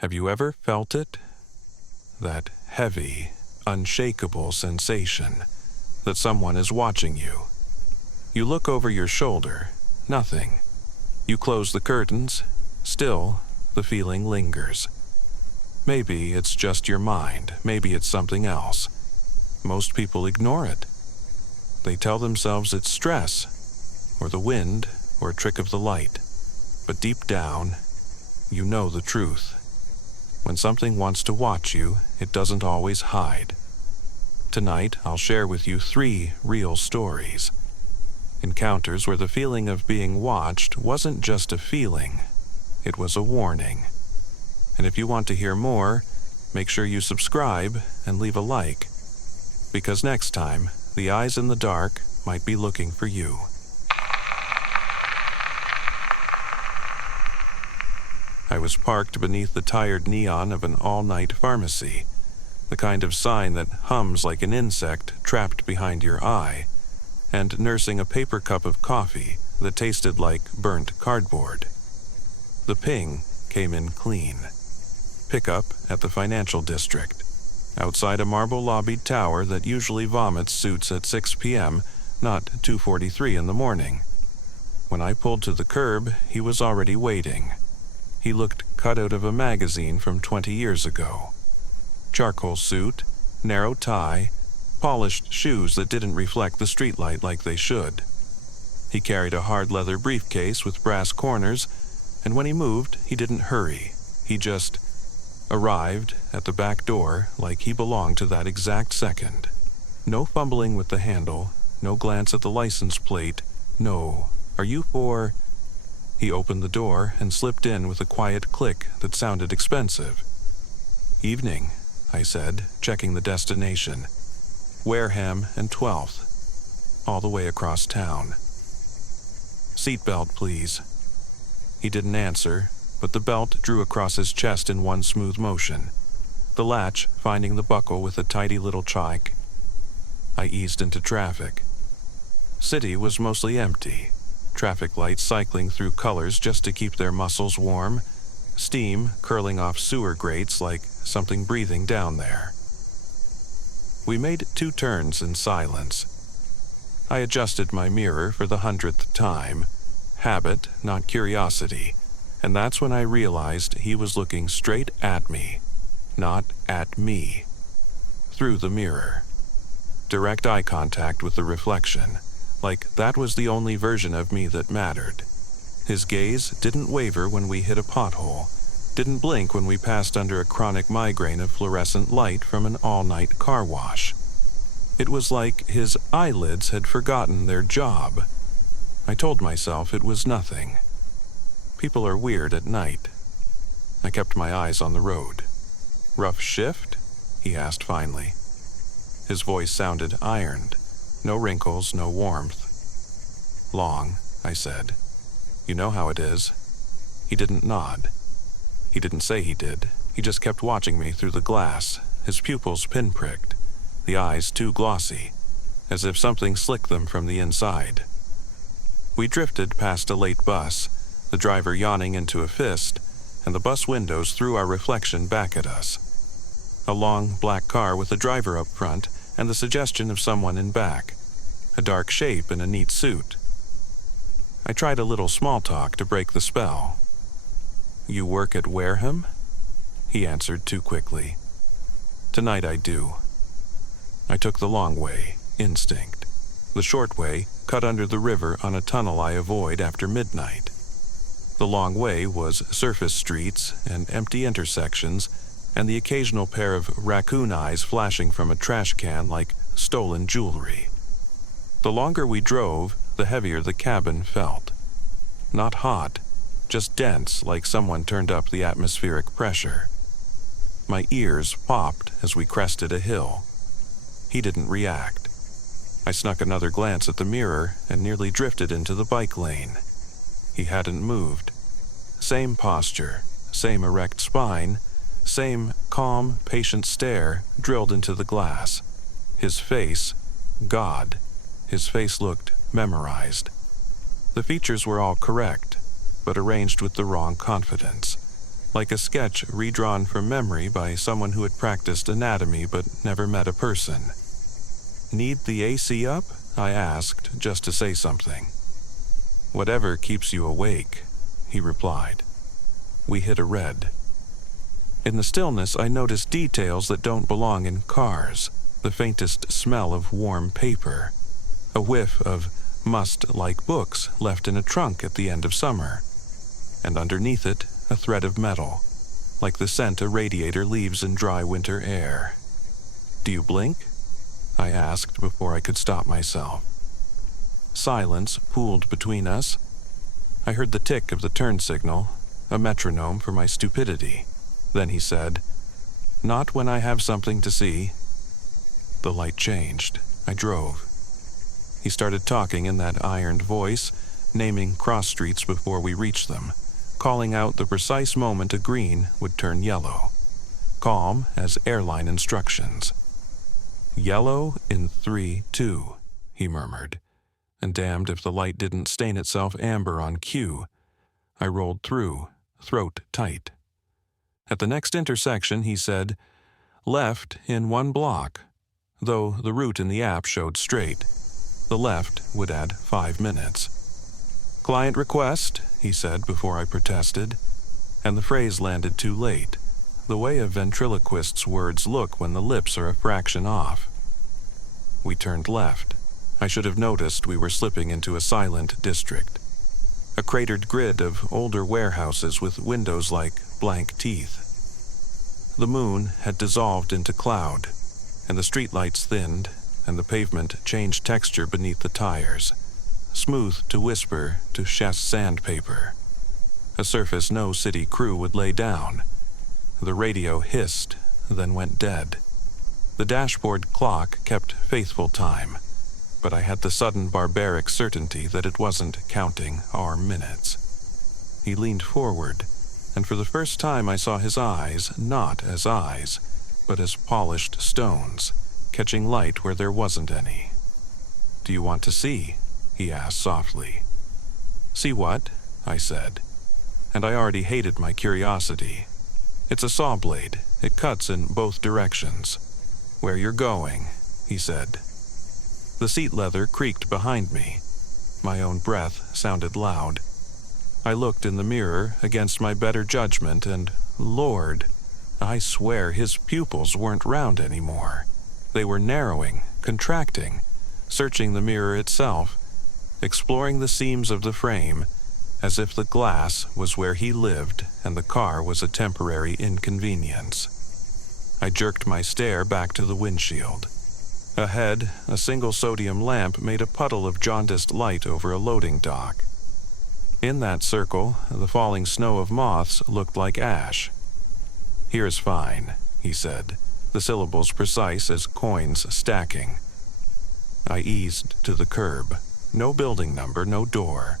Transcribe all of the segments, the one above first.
Have you ever felt it? That heavy, unshakable sensation that someone is watching you. You look over your shoulder, nothing. You close the curtains, still the feeling lingers. Maybe it's just your mind, maybe it's something else. Most people ignore it. They tell themselves it's stress, or the wind, or a trick of the light. But deep down, you know the truth. When something wants to watch you, it doesn't always hide. Tonight, I'll share with you 3 real stories. Encounters where the feeling of being watched wasn't just a feeling, it was a warning. And if you want to hear more, make sure you subscribe and leave a like. Because next time, the eyes in the dark might be looking for you. I was parked beneath the tired neon of an all-night pharmacy, the kind of sign that hums like an insect trapped behind your eye, and nursing a paper cup of coffee that tasted like burnt cardboard. The ping came in clean. Pickup at the financial district, outside a marble-lobbied tower that usually vomits suits at 6 p.m., not 2:43 in the morning. When I pulled to the curb, he was already waiting. He looked cut out of a magazine from 20 years ago. Charcoal suit, narrow tie, polished shoes that didn't reflect the streetlight like they should. He carried a hard leather briefcase with brass corners, and when he moved, he didn't hurry. He just arrived at the back door like he belonged to that exact second. No fumbling with the handle, no glance at the license plate, no, "Are you for—" He opened the door and slipped in with a quiet click that sounded expensive. "Evening," I said, checking the destination. "Wareham and 12th. All the way across town." "Seatbelt, please." He didn't answer, but the belt drew across his chest in one smooth motion, the latch finding the buckle with a tidy little chike. I eased into traffic. City was mostly empty. Traffic lights cycling through colors just to keep their muscles warm, steam curling off sewer grates like something breathing down there. We made 2 turns in silence. I adjusted my mirror for the 100th time. Habit, not curiosity. And that's when I realized he was looking straight at me, not at me. Through the mirror. Direct eye contact with the reflection. Like that was the only version of me that mattered. His gaze didn't waver when we hit a pothole, didn't blink when we passed under a chronic migraine of fluorescent light from an all-night car wash. It was like his eyelids had forgotten their job. I told myself it was nothing. People are weird at night. I kept my eyes on the road. "Rough shift?" he asked finally. His voice sounded ironed. No wrinkles, no warmth. "Long," I said. "You know how it is." He didn't nod. He didn't say he did. He just kept watching me through the glass, his pupils pinpricked, the eyes too glossy, as if something slicked them from the inside. We drifted past a late bus, the driver yawning into a fist, and the bus windows threw our reflection back at us. A long black car with a driver up front and the suggestion of someone in back, a dark shape in a neat suit. I tried a little small talk to break the spell. "You work at Wareham?" He answered too quickly. "Tonight I do." I took the long way, instinct. The short way, cut under the river on a tunnel I avoid after midnight. The long way was surface streets and empty intersections, and the occasional pair of raccoon eyes flashing from a trash can like stolen jewelry. The longer we drove, the heavier the cabin felt. Not hot, just dense like someone turned up the atmospheric pressure. My ears popped as we crested a hill. He didn't react. I snuck another glance at the mirror and nearly drifted into the bike lane. He hadn't moved. Same posture, same erect spine, same calm, patient stare drilled into the glass. His face, God. His face looked memorized. The features were all correct, but arranged with the wrong confidence. like a sketch redrawn from memory by someone who had practiced anatomy but never met a person. "Need the AC up?" I asked, just to say something. "Whatever keeps you awake," he replied. We hit a red. In the stillness, I noticed details that don't belong in cars. The faintest smell of warm paper. A whiff of must-like books left in a trunk at the end of summer. And underneath it, a thread of metal, like the scent a radiator leaves in dry winter air. "Do you blink?" I asked before I could stop myself. Silence pooled between us. I heard the tick of the turn signal, a metronome for my stupidity. Then he said, "Not when I have something to see." The light changed. I drove. He started talking in that ironed voice, naming cross streets before we reached them, calling out the precise moment a green would turn yellow. Calm as airline instructions. "Yellow in 3, 2, he murmured, and damned if the light didn't stain itself amber on cue. I rolled through, throat tight. At the next intersection, he said, "Left in 1 block," though the route in the app showed straight. The left would add 5 minutes. "Client request," he said before I protested, and the phrase landed too late, the way a ventriloquist's words look when the lips are a fraction off. We turned left. I should have noticed we were slipping into a silent district. A cratered grid of older warehouses with windows like blank teeth. The moon had dissolved into cloud, and the streetlights thinned, and the pavement changed texture beneath the tires, smooth to whisper to chasse sandpaper. A surface no city crew would lay down. The radio hissed, then went dead. The dashboard clock kept faithful time, but I had the sudden barbaric certainty that it wasn't counting our minutes. He leaned forward, and for the first time I saw his eyes not as eyes, but as polished stones, catching light where there wasn't any. "Do you want to see?" he asked softly. "See what?" I said, and I already hated my curiosity. "It's a saw blade. It cuts in both directions." "Where you're going," he said. The seat leather creaked behind me. My own breath sounded loud. I looked in the mirror against my better judgment and, Lord, I swear his pupils weren't round anymore. They were narrowing, contracting, searching the mirror itself, exploring the seams of the frame, as if the glass was where he lived and the car was a temporary inconvenience. I jerked my stare back to the windshield. Ahead, a single sodium lamp made a puddle of jaundiced light over a loading dock. In that circle, the falling snow of moths looked like ash. "Here's fine," he said, the syllables precise as coins stacking. I eased to the curb. No building number, no door.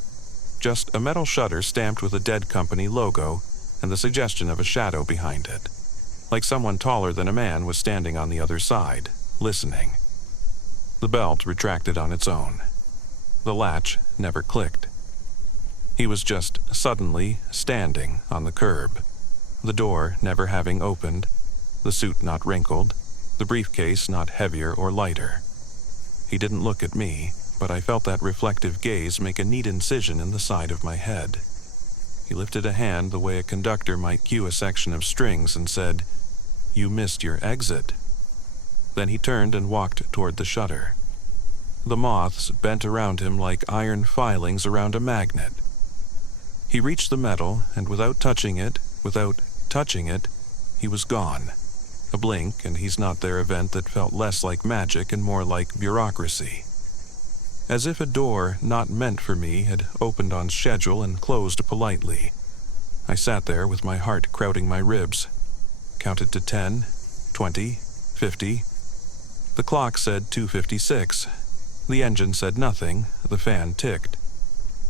Just a metal shutter stamped with a dead company logo and the suggestion of a shadow behind it. Like someone taller than a man was standing on the other side, listening. The belt retracted on its own. The latch never clicked. He was just suddenly standing on the curb, the door never having opened, the suit not wrinkled, the briefcase not heavier or lighter. He didn't look at me, but I felt that reflective gaze make a neat incision in the side of my head. He lifted a hand the way a conductor might cue a section of strings and said, "You missed your exit." Then he turned and walked toward the shutter. The moths bent around him like iron filings around a magnet. He reached the metal, and without touching it, he was gone. A blink, and he's not there event that felt less like magic and more like bureaucracy. As if a door not meant for me had opened on schedule and closed politely. I sat there with my heart crowding my ribs. Counted to 10, 20, 50. The clock said 2:56. The engine said nothing, the fan ticked.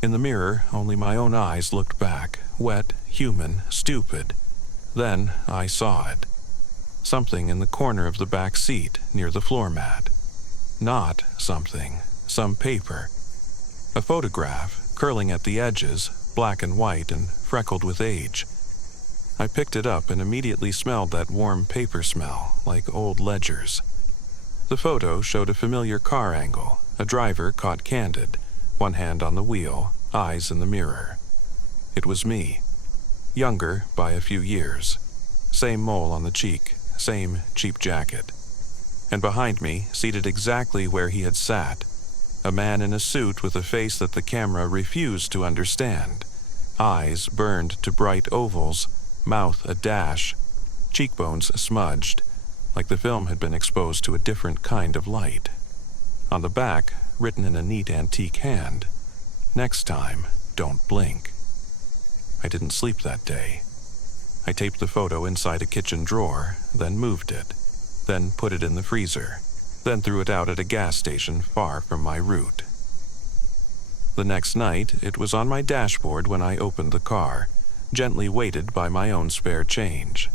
In the mirror, only my own eyes looked back, wet, human, stupid. Then I saw it. Something in the corner of the back seat, near the floor mat. Not something, some paper. A photograph, curling at the edges, black and white and freckled with age. I picked it up and immediately smelled that warm paper smell, like old ledgers. The photo showed a familiar car angle, a driver caught candid, one hand on the wheel, eyes in the mirror. It was me. Younger by a few years. Same mole on the cheek, same cheap jacket. And behind me, seated exactly where he had sat, a man in a suit with a face that the camera refused to understand. Eyes burned to bright ovals, mouth a dash, cheekbones smudged, like the film had been exposed to a different kind of light. On the back, written in a neat antique hand, "Next time, don't blink." I didn't sleep that day. I taped the photo inside a kitchen drawer, then moved it, then put it in the freezer, then threw it out at a gas station far from my route. The next night, it was on my dashboard when I opened the car, gently weighted by my own spare change.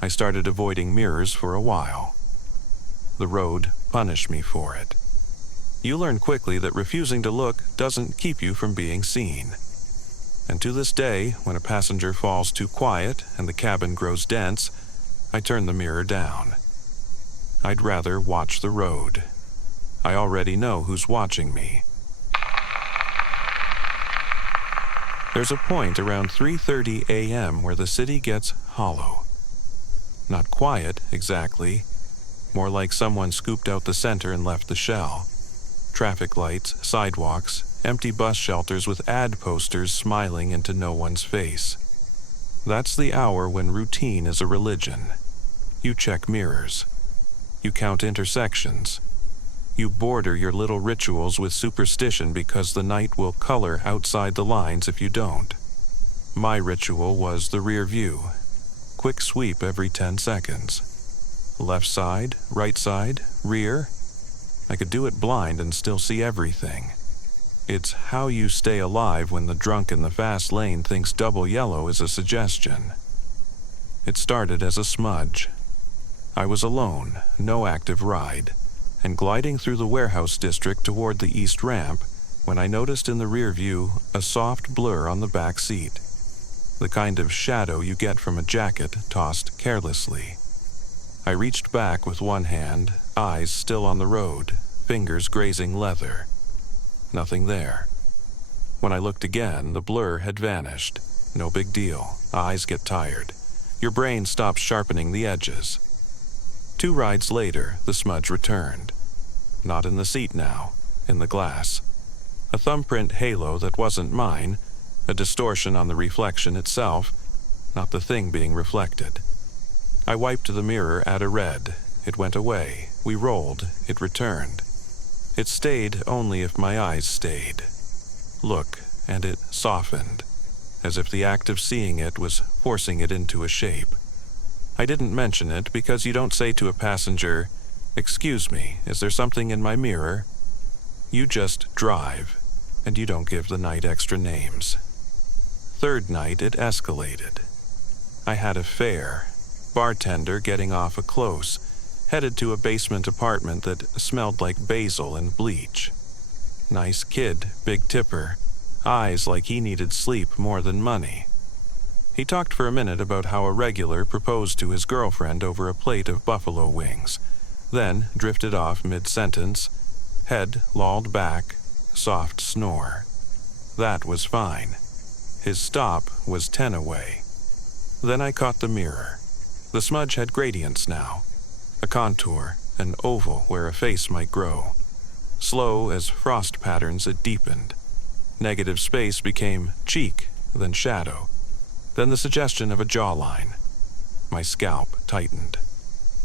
I started avoiding mirrors for a while. The road punished me for it. You learn quickly that refusing to look doesn't keep you from being seen. And to this day, when a passenger falls too quiet and the cabin grows dense, I turn the mirror down. I'd rather watch the road. I already know who's watching me. There's a point around 3:30 a.m. where the city gets hollow. Not quiet, exactly. More like someone scooped out the center and left the shell. Traffic lights, sidewalks, empty bus shelters with ad posters smiling into no one's face. That's the hour when routine is a religion. You check mirrors. You count intersections. You border your little rituals with superstition because the night will color outside the lines if you don't. My ritual was the rear view. Quick sweep every 10 seconds. Left side, right side, rear. I could do it blind and still see everything. It's how you stay alive when the drunk in the fast lane thinks double yellow is a suggestion. It started as a smudge. I was alone, no active ride, and gliding through the warehouse district toward the east ramp when I noticed in the rear view a soft blur on the back seat. The kind of shadow you get from a jacket tossed carelessly. I reached back with one hand, eyes still on the road, fingers grazing leather. Nothing there. When I looked again, the blur had vanished. No big deal. Eyes get tired. Your brain stops sharpening the edges. 2 rides later, the smudge returned. Not in the seat now, in the glass. A thumbprint halo that wasn't mine, a distortion on the reflection itself, not the thing being reflected. I wiped the mirror at a red. It went away. We rolled. It returned. It stayed only if my eyes stayed. Look, and it softened, as if the act of seeing it was forcing it into a shape. I didn't mention it because you don't say to a passenger, "Excuse me, is there something in my mirror?" You just drive, and you don't give the night extra names. 3rd night, it escalated. I had a fare, bartender getting off a close, headed to a basement apartment that smelled like basil and bleach. Nice kid, big tipper, eyes like he needed sleep more than money. He talked for a minute about how a regular proposed to his girlfriend over a plate of buffalo wings, then drifted off mid-sentence, head lolled back, soft snore. That was fine. His stop was 10 away. Then I caught the mirror. The smudge had gradients now. A contour, an oval where a face might grow. Slow as frost patterns, it deepened. Negative space became cheek, then shadow. Then the suggestion of a jawline. My scalp tightened.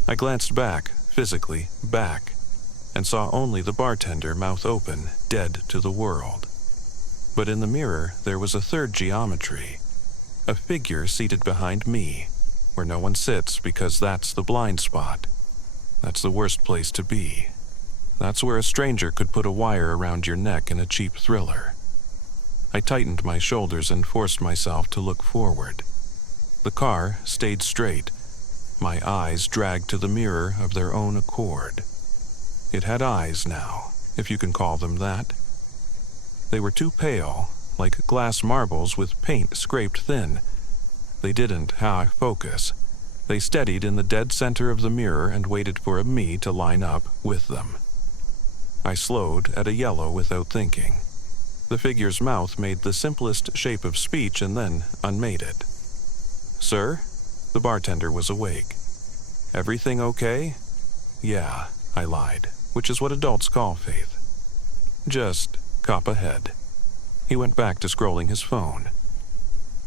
I glanced back, physically back, and saw only the bartender, mouth open, dead to the world. But in the mirror, there was a 3rd geometry. A figure seated behind me, where no one sits because that's the blind spot. That's the worst place to be. That's where a stranger could put a wire around your neck in a cheap thriller. I tightened my shoulders and forced myself to look forward. The car stayed straight. My eyes dragged to the mirror of their own accord. It had eyes now, if you can call them that. They were too pale, like glass marbles with paint scraped thin. They didn't focus. They steadied in the dead center of the mirror and waited for me to line up with them. I slowed at a yellow without thinking. The figure's mouth made the simplest shape of speech and then unmade it. "Sir?" The bartender was awake. "Everything okay?" "Yeah," I lied, which is what adults call faith. "Just cop ahead." He went back to scrolling his phone.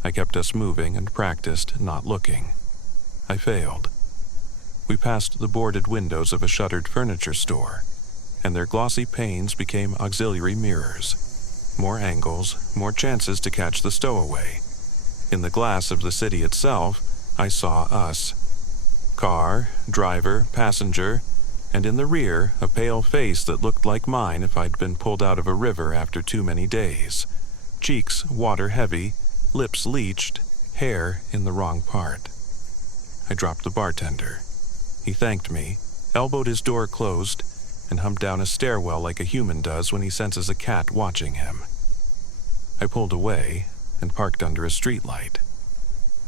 I kept us moving and practiced not looking. I failed. We passed the boarded windows of a shuttered furniture store, and their glossy panes became auxiliary mirrors. More angles, more chances to catch the stowaway. In the glass of the city itself, I saw us. Car, driver, passenger, and in the rear, a pale face that looked like mine if I'd been pulled out of a river after too many days. Cheeks water-heavy, lips leached, hair in the wrong part. I dropped the bartender. He thanked me, elbowed his door closed, and humped down a stairwell like a human does when he senses a cat watching him. I pulled away and parked under a streetlight.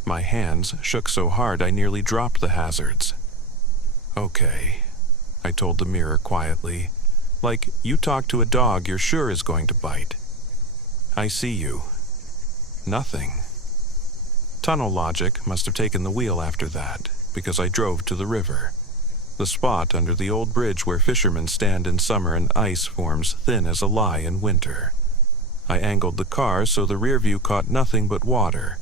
My hands shook so hard I nearly dropped the hazards. "Okay," I told the mirror quietly, like you talk to a dog you're sure is going to bite. "I see you." Nothing. Tunnel logic must have taken the wheel after that, because I drove to the river. The spot under the old bridge where fishermen stand in summer and ice forms thin as a lie in winter. I angled the car so the rear view caught nothing but water.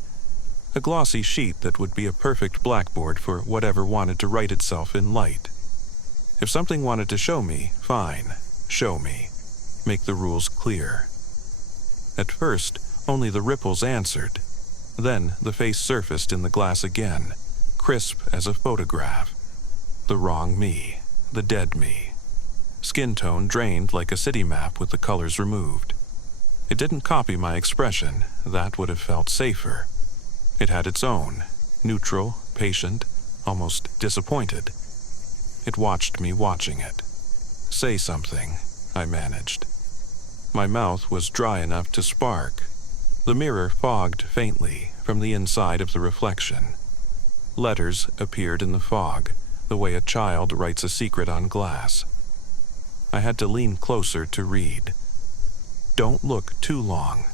A glossy sheet that would be a perfect blackboard for whatever wanted to write itself in light. If something wanted to show me, fine, show me. Make the rules clear. At first, only the ripples answered. Then the face surfaced in the glass again, crisp as a photograph. The wrong me, the dead me. Skin tone drained like a city map with the colors removed. It didn't copy my expression, that would have felt safer. It had its own, neutral, patient, almost disappointed. It watched me watching it. "Say something," I managed. My mouth was dry enough to spark. The mirror fogged faintly from the inside of the reflection. Letters appeared in the fog, the way a child writes a secret on glass. I had to lean closer to read. "Don't look too long."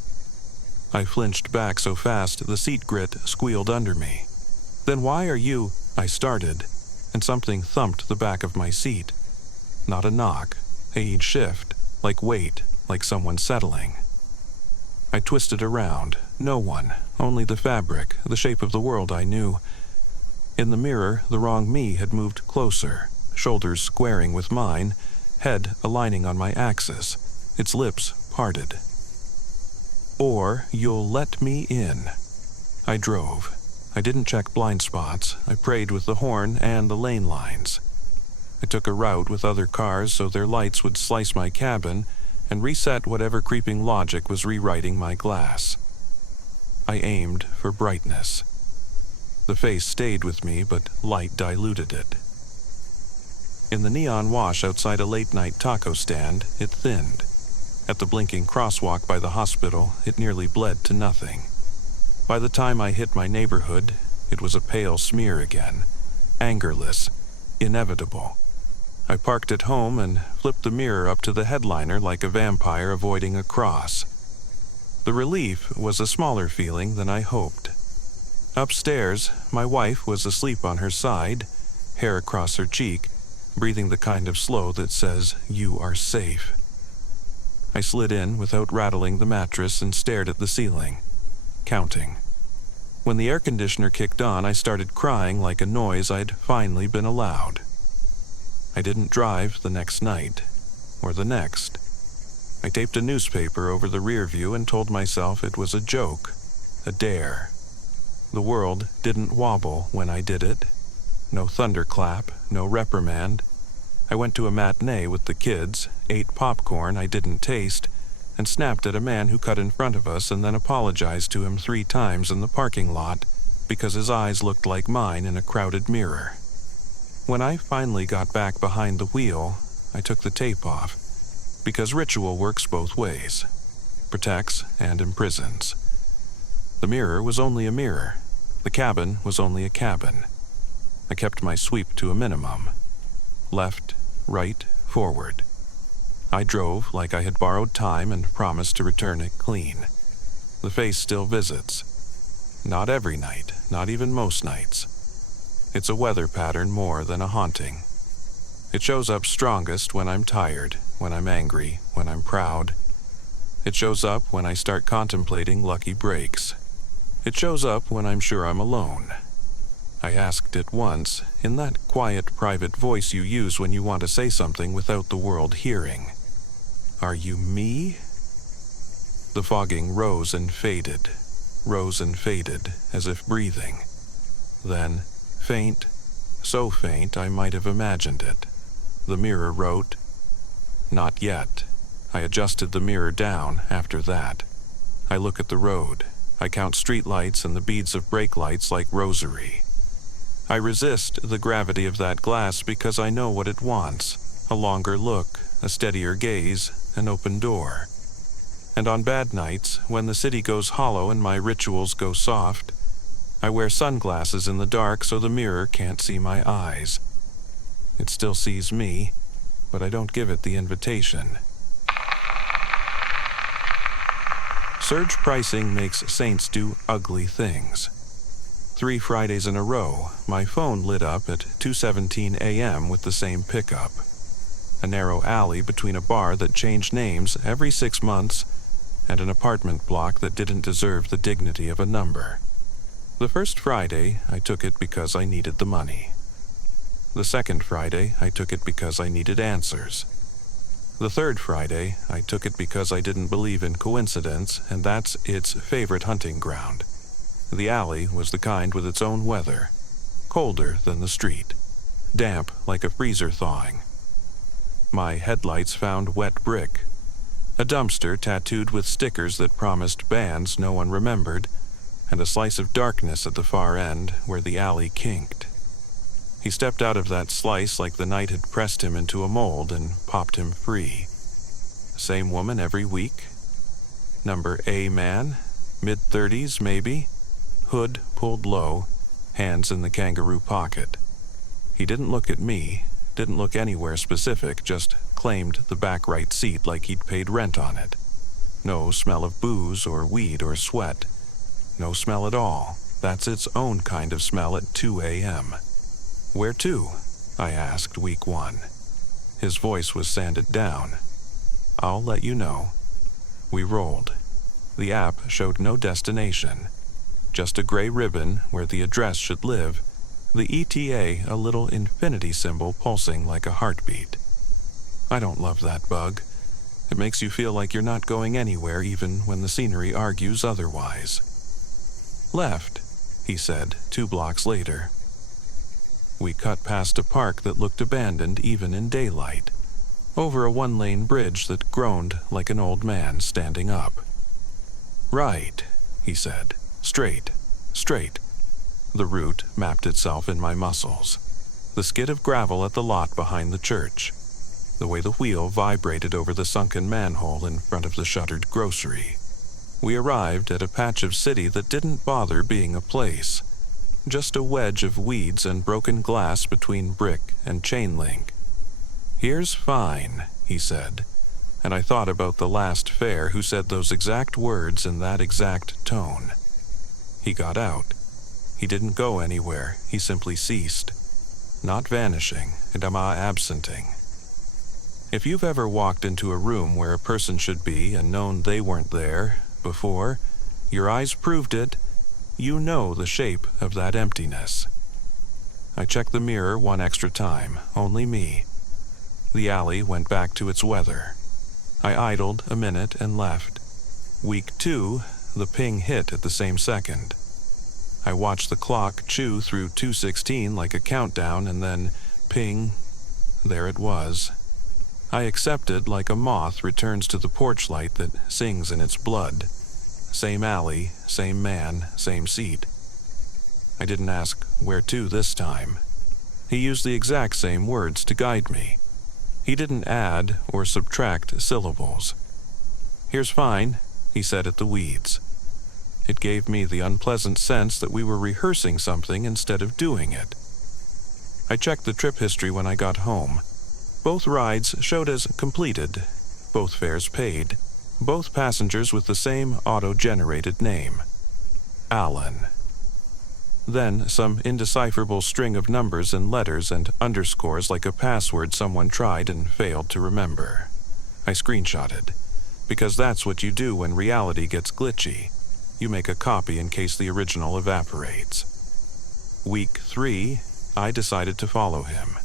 I flinched back so fast the seat grit squealed under me. "Then why are you—" I started, and something thumped the back of my seat. Not a knock, a shift, like weight, like someone settling. I twisted around. No one, only the fabric, the shape of the world I knew. In the mirror, the wrong me had moved closer, shoulders squaring with mine, head aligning on my axis, its lips parted. "Or you'll let me in." I drove. I didn't check blind spots. I prayed with the horn and the lane lines. I took a route with other cars so their lights would slice my cabin and reset whatever creeping logic was rewriting my glass. I aimed for brightness. The face stayed with me, but light diluted it. In the neon wash outside a late-night taco stand, it thinned. At the blinking crosswalk by the hospital, it nearly bled to nothing. By the time I hit my neighborhood, it was a pale smear again, angerless, inevitable. I parked at home and flipped the mirror up to the headliner like a vampire avoiding a cross. The relief was a smaller feeling than I hoped. Upstairs, my wife was asleep on her side, hair across her cheek, breathing the kind of slow that says, "You are safe." I slid in without rattling the mattress and stared at the ceiling, counting. When the air conditioner kicked on, I started crying like a noise I'd finally been allowed. I didn't drive the next night, or the next. I taped a newspaper over the rear view and told myself it was a joke, a dare. The world didn't wobble when I did it. No thunderclap, no reprimand. I went to a matinee with the kids, ate popcorn I didn't taste, and snapped at a man who cut in front of us and then apologized to him 3 times in the parking lot because his eyes looked like mine in a crowded mirror. When I finally got back behind the wheel, I took the tape off, because ritual works both ways, protects and imprisons. The mirror was only a mirror, The cabin was only a cabin. I kept my sweep to a minimum. Left, right, forward. I drove like I had borrowed time and promised to return it clean. The face still visits. Not every night, not even most nights. It's a weather pattern more than a haunting. It shows up strongest when I'm tired, when I'm angry, when I'm proud. It shows up when I start contemplating lucky breaks. It shows up when I'm sure I'm alone. I asked it once, in that quiet, private voice you use when you want to say something without the world hearing. Are you me? The fogging rose and faded, as if breathing. Then, faint, so faint I might have imagined it. The mirror wrote, "Not yet." I adjusted the mirror down after that. I look at the road. I count streetlights and the beads of brake lights like rosary. I resist the gravity of that glass because I know what it wants. A longer look, a steadier gaze, an open door. And on bad nights, when the city goes hollow and my rituals go soft, I wear sunglasses in the dark so the mirror can't see my eyes. It still sees me, but I don't give it the invitation. Surge pricing makes saints do ugly things. 3 Fridays in a row, my phone lit up at 2:17 a.m. with the same pickup. A narrow alley between a bar that changed names every 6 months and an apartment block that didn't deserve the dignity of a number. The first Friday, I took it because I needed the money. The second Friday, I took it because I needed answers. The third Friday, I took it because I didn't believe in coincidence, and that's its favorite hunting ground. The alley was the kind with its own weather, colder than the street, damp like a freezer thawing. My headlights found wet brick, a dumpster tattooed with stickers that promised bands no one remembered, and a slice of darkness at the far end where the alley kinked. He stepped out of that slice like the night had pressed him into a mold and popped him free. Same woman every week? Number A man, mid-30s maybe, hood pulled low, hands in the kangaroo pocket. He didn't look at me, didn't look anywhere specific, just claimed the back right seat like he'd paid rent on it. No smell of booze or weed or sweat. No smell at all. That's its own kind of smell at 2 a.m. "Where to?" I asked week 1. His voice was sanded down. "I'll let you know." We rolled. The app showed no destination. Just a gray ribbon where the address should live, the ETA a little infinity symbol pulsing like a heartbeat. I don't love that bug. It makes you feel like you're not going anywhere even when the scenery argues otherwise. "Left," he said 2 blocks later. We cut past a park that looked abandoned even in daylight, over a 1-lane bridge that groaned like an old man standing up. "Right," he said. "Straight, straight." The route mapped itself in my muscles. The skid of gravel at the lot behind the church. The way the wheel vibrated over the sunken manhole in front of the shuttered grocery. We arrived at a patch of city that didn't bother being a place. Just a wedge of weeds and broken glass between brick and chain link. "Here's fine," he said, and I thought about the last fare who said those exact words in that exact tone. He got out. He didn't go anywhere, he simply ceased. Not vanishing, and absenting. If you've ever walked into a room where a person should be and known they weren't there before, your eyes proved it, you know the shape of that emptiness. I checked the mirror 1 extra time, only me. The alley went back to its weather. I idled a minute and left. Week 2, the ping hit at the same second. I watched the clock chew through 2:16 like a countdown and then, ping, there it was. I accepted like a moth returns to the porch light that sings in its blood. Same alley, same man, same seat. I didn't ask where to this time. He used the exact same words to guide me. He didn't add or subtract syllables. "Here's fine," he said at the weeds. It gave me the unpleasant sense that we were rehearsing something instead of doing it. I checked the trip history when I got home. Both rides showed as completed, both fares paid, both passengers with the same auto-generated name, Alan. Then some indecipherable string of numbers and letters and underscores like a password someone tried and failed to remember. I screenshotted, because that's what you do when reality gets glitchy. You make a copy in case the original evaporates. Week 3, I decided to follow him.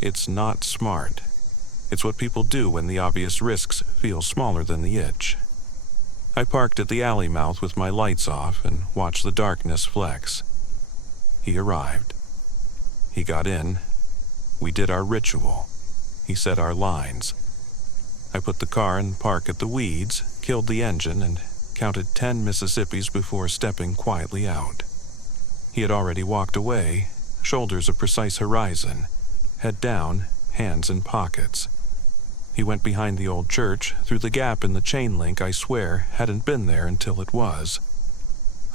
It's not smart. It's what people do when the obvious risks feel smaller than the itch. I parked at the alley mouth with my lights off and watched the darkness flex. He arrived. He got in. We did our ritual. He said our lines. I put the car in park at the weeds, killed the engine, and counted 10 Mississippis before stepping quietly out. He had already walked away, shoulders a precise horizon, head down, hands in pockets. He went behind the old church, through the gap in the chain link I swear hadn't been there until it was.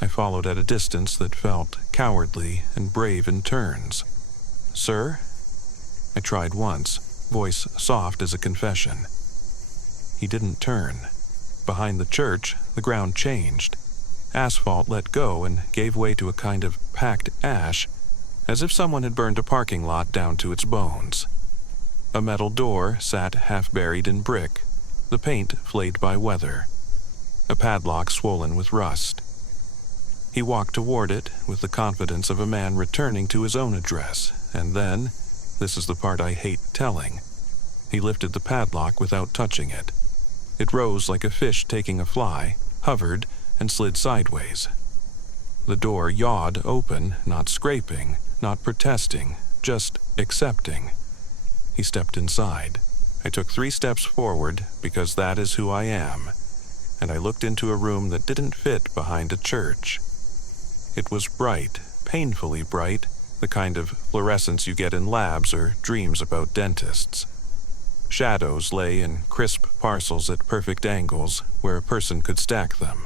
I followed at a distance that felt cowardly and brave in turns. "Sir?" I tried once, voice soft as a confession. He didn't turn. Behind the church, the ground changed. Asphalt let go and gave way to a kind of packed ash, as if someone had burned a parking lot down to its bones. A metal door sat half buried in brick, the paint flayed by weather, a padlock swollen with rust. He walked toward it with the confidence of a man returning to his own address, and then, this is the part I hate telling, he lifted the padlock without touching it. It rose like a fish taking a fly, hovered, and slid sideways. The door yawed open, not scraping, not protesting, just accepting. He stepped inside. I took 3 steps forward, because that is who I am, and I looked into a room that didn't fit behind a church. It was bright, painfully bright, the kind of fluorescence you get in labs or dreams about dentists. Shadows lay in crisp parcels at perfect angles where a person could stack them.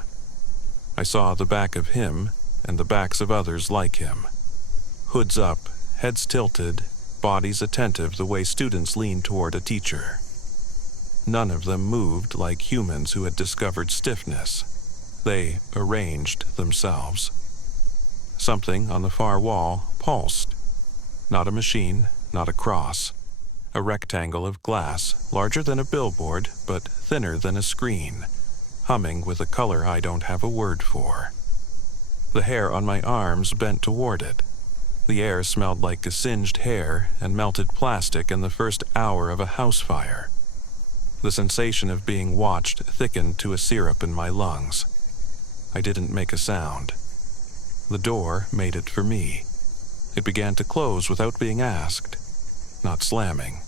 I saw the back of him and the backs of others like him. Hoods up, heads tilted, bodies attentive the way students lean toward a teacher. None of them moved like humans who had discovered stiffness. They arranged themselves. Something on the far wall pulsed. Not a machine, not a cross. A rectangle of glass, larger than a billboard, but thinner than a screen, humming with a color I don't have a word for. The hair on my arms bent toward it. The air smelled like a singed hair and melted plastic in the first hour of a house fire. The sensation of being watched thickened to a syrup in my lungs. I didn't make a sound. The door made it for me. It began to close without being asked. Not slamming,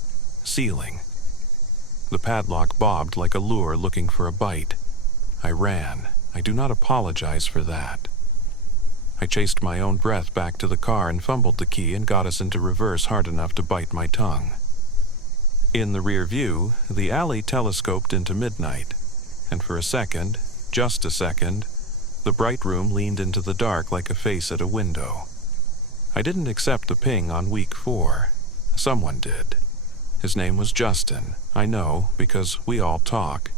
sealing. The padlock bobbed like a lure looking for a bite. I ran. I do not apologize for that. I chased my own breath back to the car and fumbled the key and got us into reverse hard enough to bite my tongue. In the rear view, the alley telescoped into midnight, and for a second, just a second, the bright room leaned into the dark like a face at a window. I didn't accept the ping on week 4. Someone did. His name was Justin, I know, because we all talk,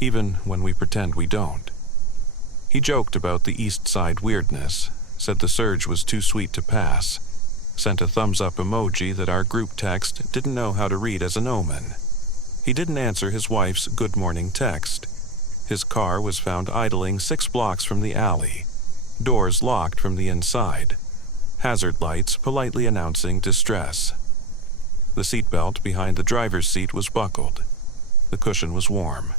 even when we pretend we don't. He joked about the East Side weirdness, said the surge was too sweet to pass, sent a thumbs-up emoji that our group text didn't know how to read as an omen. He didn't answer his wife's good morning text. His car was found idling 6 blocks from the alley, doors locked from the inside, hazard lights politely announcing distress. The seatbelt behind the driver's seat was buckled. The cushion was warm.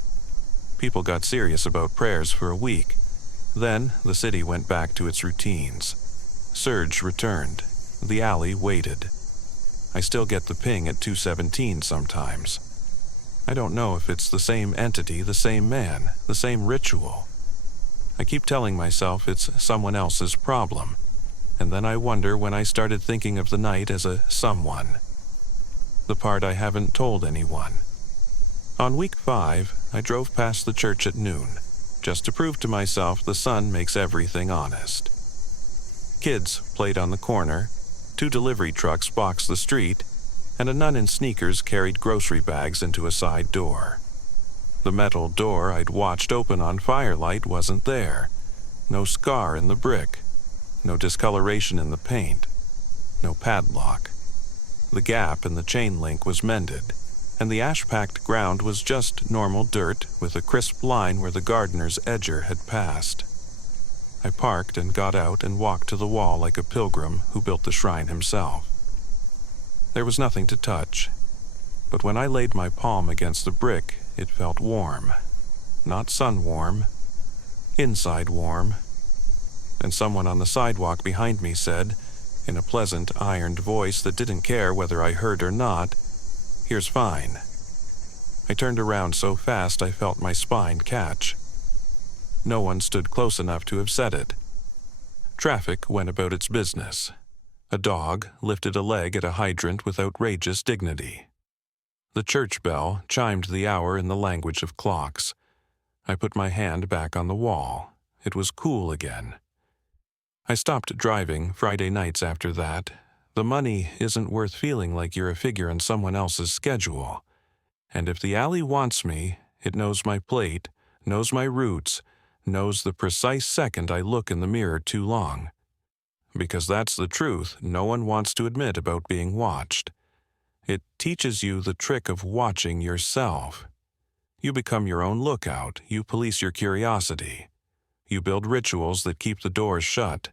People got serious about prayers for a week. Then the city went back to its routines. Surge returned. The alley waited. I still get the ping at 2:17 sometimes. I don't know if it's the same entity, the same man, the same ritual. I keep telling myself it's someone else's problem, and then I wonder when I started thinking of the night as a someone. The part I haven't told anyone. On week 5, I drove past the church at noon. just to prove to myself the sun makes everything honest. Kids played on the corner, 2 delivery trucks boxed the street, and a nun in sneakers carried grocery bags into a side door. The metal door I'd watched open on firelight wasn't there. No scar in the brick, no discoloration in the paint, no padlock. The gap in the chain link was mended, and the ash-packed ground was just normal dirt with a crisp line where the gardener's edger had passed. I parked and got out and walked to the wall like a pilgrim who built the shrine himself. There was nothing to touch, but when I laid my palm against the brick, it felt warm. Not sun-warm, inside warm. And someone on the sidewalk behind me said, in a pleasant, ironed voice that didn't care whether I heard or not, "Here's fine." I turned around so fast I felt my spine catch. No one stood close enough to have said it. Traffic went about its business. A dog lifted a leg at a hydrant with outrageous dignity. The church bell chimed the hour in the language of clocks. I put my hand back on the wall. It was cool again. I stopped driving Friday nights after that. The money isn't worth feeling like you're a figure in someone else's schedule. And if the alley wants me, it knows my plate, knows my routes, knows the precise second I look in the mirror too long. Because that's the truth no one wants to admit about being watched. It teaches you the trick of watching yourself. You become your own lookout, you police your curiosity. You build rituals that keep the doors shut.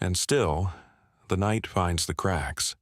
And still, the night finds the cracks.